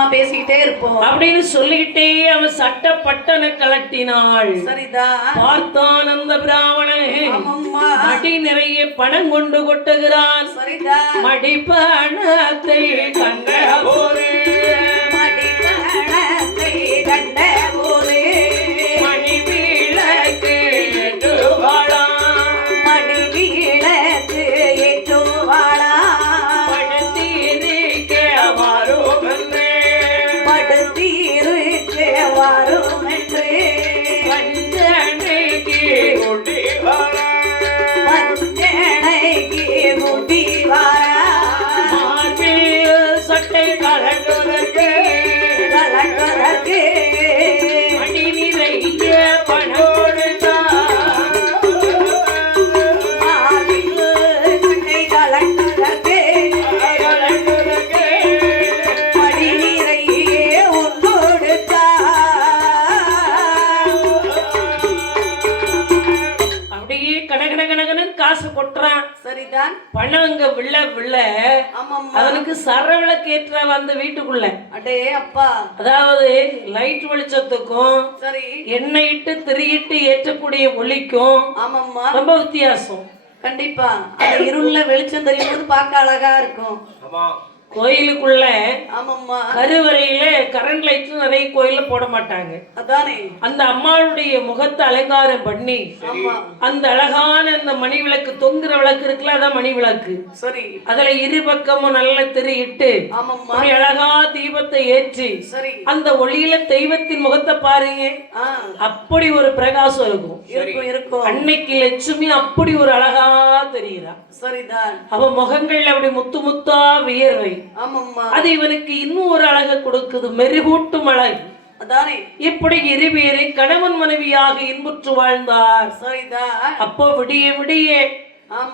விஷயமா பேசிக்கிட்டே இருப்போம். அப்படின்னு சொல்லிக்கிட்டே அவன் சட்ட பட்டனை கலட்டினாள். சரிதான் பார்த்தான் அந்த பிராமணன் மடி நிறைய பணம் கொண்டு கொட்டுகிறான். சரிதான் மடி பணத்தை கண்ட போது Claro. காசு கொட்டுறான். சரிதான். பணம் அங்க விழ விழ அவனுக்கு சர விளக்கு ஏற்ற அந்த வீட்டுக்குள்ள. அடே அப்பா. அதாவது லைட் வெளிச்சத்துக்கும் சரி. எண்ணெய் இட்டு திரியிட்டு ஏற்றக்கூடிய ஒளிக்கும் ஆமாம்மா. ரொம்ப வித்தியாசம். கண்டிப்பா. அந்த இருள்ல வெளிச்சம் தெரியும் போது பார்க்க அழகா இருக்கும். கோயிலுக்குள்ள ஆமாம்மா. கருவறையில கரண்ட் லைட்ஸ் நிறைய கோயில்ல போட மாட்டாங்க. அதானே. அந்த அம்மாளுடைய முகத்தை அலங்காரம் பண்ணி ஆமா. அந்த அழகான அந்த மணி விளக்கு தொங்குற விளக்கு இருக்குல்ல அதான் மணி விளக்கு சரி. அதுல இரு பக்கமும் நல்ல திரியிட்டு ஆமாம்மா. அழகா தீபத்தை ஏற்றி சரி. அந்த ஒளியில தெய்வத்தின் முகத்தை பாருங்க. ஆ. அப்படி ஒரு பிரகாசம் இருக்கும். இருக்கும் இருக்கும். அன்னைக்கு லட்சுமி அப்படி ஒரு அழகா தெரியுறா. சரிதான். அவ முகங்கள்ல அப்படி முத்து முத்தா வியர்வை. அது இவனுக்கு இன்னும் ஒரு அழகை கொடுக்குது மெருகூட்டும் அழகு. அதானே. இப்படி இருவேரை கணவன் மனைவியாக இன்புற்று வாழ்ந்தார். சரிதான். அப்போ விடிய விடிய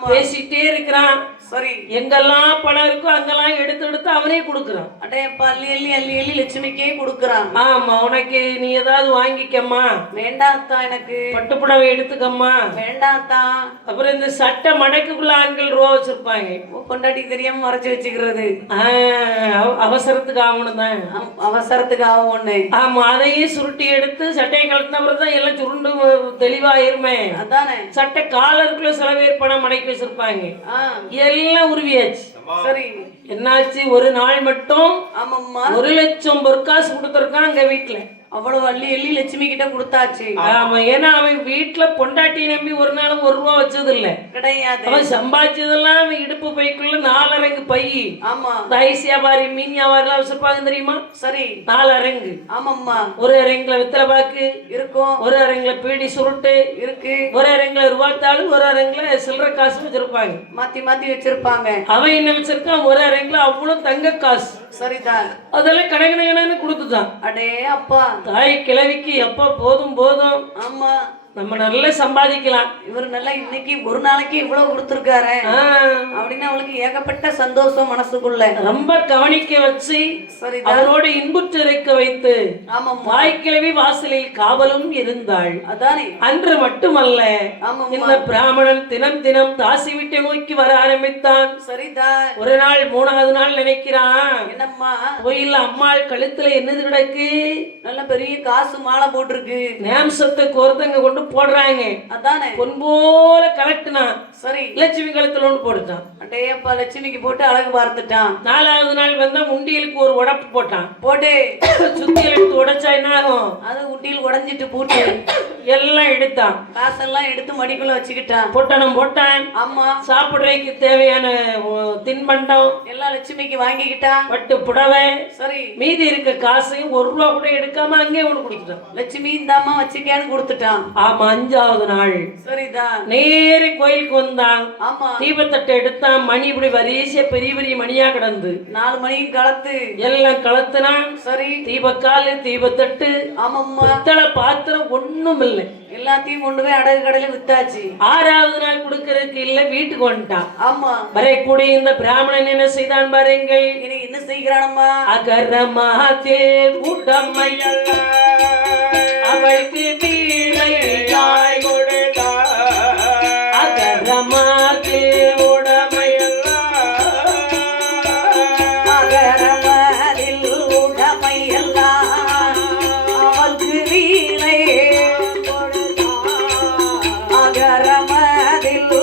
பேசிட்டே இருக்கிறான். சரி எங்கெல்லாம் பணம் இருக்கோ அங்கெல்லாம் எடுத்து எடுத்து அவனே கொடுக்குறான். அடே அள்ளி அள்ளி அள்ளி அள்ளி லட்சுமிக்கே கொடுக்குறான். ஆமா உனக்கு நீ ஏதாவது வாங்கிக்கம்மா. வேண்டாத்தா எனக்கு. பட்டுப்புடவை எடுத்துக்கம்மா. வேண்டாத்தா அப்புறம் இந்த சட்டை மடக்குக்குள்ள ஆண்கள் ரூபா வச்சிருப்பாங்க. பொண்டாட்டி தெரியாம மறைச்சு வச்சுக்கிறது. அவசரத்துக்கு ஆகணும் தான். அவ- அவசரத்துக்காக ஒண்ணு. ஆமா அதையும் சுருட்டி எடுத்து சட்டையை கழட்டினப்புறம் தான் எல்லாம் சுருண்டு தெளிவாயிருமே அதானே. சட்டை காலருக்குள்ள சில பேர் பணம் மடக்கி வச்சிருப்பாங்க எல்லாம் உருவியாச்சு. சரி. என்னாச்சு? ஒரு நாள் மட்டும் ஒரு லட்சம் பொற்காசு கொடுத்துருக்கான் அங்க வீட்டுல அவ்வளவு அள்ளி அள்ளி லட்சுமி கிட்ட கொடுத்தாச்சு. ஆமா ஏன்னா அவன் வீட்டுல பொண்டாட்டியை நம்பி ஒரு நாள் ஒரு ரூபா வச்சது இல்ல கிடையாது. அவன் சம்பாதிச்சதெல்லாம் அவன் இடுப்பு பைக்குள்ள நாலரங்கு பை. ஆமா. இந்த ஐஸ் வியாபாரி மீன் வியாபாரிலாம் வச்சிருப்பாங்க தெரியுமா? சரி. நாலு அரங்கு ஆமாம்மா. ஒரு அரங்குல வெத்தலை பாக்கு. இருக்கும். ஒரு அரங்குல பீடி சுருட்டு. இருக்கு. ஒரு அரங்குல ரூபாத்தாள் ஒரு அரங்குல சில்லற காசு வச்சிருப்பாங்க. மாத்தி மாத்தி வச்சிருப்பாங்க. அவன் என்ன வச்சிருக்கான்? ஒரு அரங்குல அவ்வளவு தங்க காசு. சரிதான். அதெல்லாம் கணக்கணக்கணன்னு கொடுத்துட்டான். அடே அப்பா. தாய் கிழவிக்கு எப்போ போதும் போதும்? ஆமாம் நம்ம நல்லா சம்பாதிக்கலாம். இவர் நல்லா இன்னைக்கு ஒரு நாளைக்கு இவ்வளவு கொடுத்துருக்காரு. அப்படின்னு அவளுக்கு ஏகப்பட்ட சந்தோஷம் மனசுக்குள்ள. ரொம்ப கவனிக்க வச்சு சரிதான் அவரோடு இன்புற்று இருக்க வைத்து தாய் கிழவி வாசலில் காவலும் இருந்தாள். அதானே. அன்று மட்டுமல்ல இந்த பிராமணன் தினம் தினம் தாசி வீட்டை நோக்கி வர ஆரம்பித்தான். சரிதான் ஒரு நாள் மூணாவது நாள் நினைக்கிறான். என்னம்மா? கோயில்ல அம்மாள் கழுத்துல என்னது கிடக்கு? நல்ல பெரிய காசு மாலை போட்டிருக்கு. நேம்சத்தை கோர்த்தங்க கொண்டு போடுறாங்க. அதானே. பொன் போல கலட்டுனான் சரி. லட்சுமி கழுத்துல ஒன்று போட்டுட்டான். அடே அப்பா லட்சுமிக்கு போட்டு அழகு பார்த்துட்டான். நாலாவது நாள் வந்தா முண்டியலுக்கு ஒரு உடப்பு போட்டான். போட்டு சுத்தியல் எடுத்து உடைச்சா என்ன ஆகும்? அது உட்டியில் உடைஞ்சிட்டு பூட்டு. எல்லாம் எடுத்தான். காசெல்லாம் எடுத்து மடிக்குள்ள வச்சுக்கிட்டான். பொட்டணம் போட்டான். ஆமா. சாப்பிடுறதுக்கு தேவையான தின்பண்டம் எல்லாம் லட்சுமிக்கு வாங்கிக்கிட்டான். பட்டு புடவை சரி. மீதி இருக்க காசையும் ஒரு ரூபா கூட எடுக்காம அங்கேயே ஒன்று கொடுத்துட்டான். லட்சுமி இந்த அம்மா வச்சுக்கேன்னு கொடுத்துட்டான். ஆமா அஞ்சாவது நாள். சரிதான். நேரே கோயிலுக்கு வந்தான். ஆமா. தீபத்தட்டை எடுத்தான் மணி இப்படி வரிசையா பெரிய பெரிய மணியா கிடந்து. நாலு மணிக்கு கலத்து. எல்லாம் கலத்துனான் சரி. தீபக்காலு தீபத்தட்டு ஆமாம்மா. பித்தளை பாத்திரம் ஒண்ணும் இல்லை எல்லாத்தையும் கொண்டு போய் அடகு கடையில வித்தாச்சு. ஆறாவது நாள் கொடுக்கறதுக்கு இல்ல வீட்டுக்கு வந்துட்டான். ஆமா. வரக்கூடிய இந்த பிராமணன் என்ன செய்தான் பாருங்கள். இனி என்ன செய்கிறானம்மா? அகரமாதே கூட்டம்மையல்ல அவளுக்கு மரமதில்